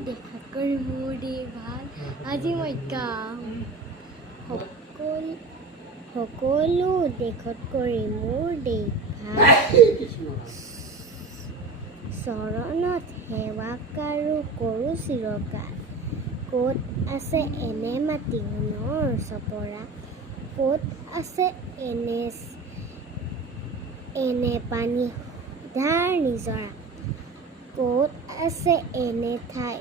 দেখাত কৰি মোৰ দেশ ভাল আজি মই গাম সকলো দেশত কৰি মোৰ দেশ ভাল চৰণত সেৱা কাৰো কৰোঁ চিৰকাল ক'ত আছে এনে মাটি সোণৰ চপৰা ক'ত আছে এনে পানী ধাৰ নিজৰা ক'ত আছে এনে ঠাই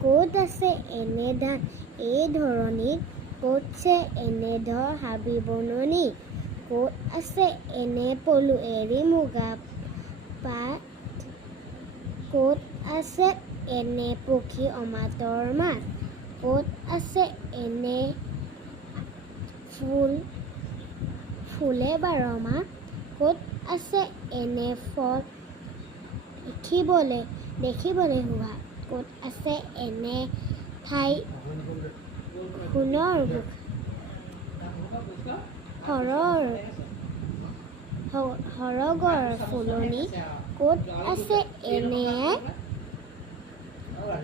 ক'ত আছে এনে ধান এই ধৰণীত ক'তছে এনে ধৰ হাবি বননি ক'ত আছে এনে পলু এৰি মুগা পাত ক'ত আছে এনে পক্ষী অমাতৰ মাত ক'ত আছে এনে ফুলে বাৰ মাহ ক'ত আছে এনে ফল দেখিবলৈ শোভা ক'ত আছে এনে ঠাই সোণৰ সৰগৰ ফুলনি ক'ত আছে এনে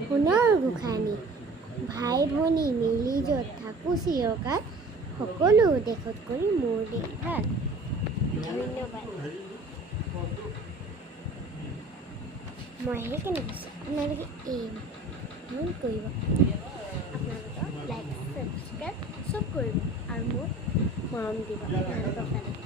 সোণৰ গোসানী ভাই ভনী মিলি য'ত থাকোঁ চিৰকাল সকলো দেশত কৰি মোৰ দেশ ভাল ধন্যবাদ মই সেইকাৰণে কৈছোঁ আপোনালোকে এই কৰিব আপোনালোকৰ লাইক ছাবস্ক্ৰাইব চব কৰিব আৰু মোক মৰম দিব আপোনালোকৰ ফালে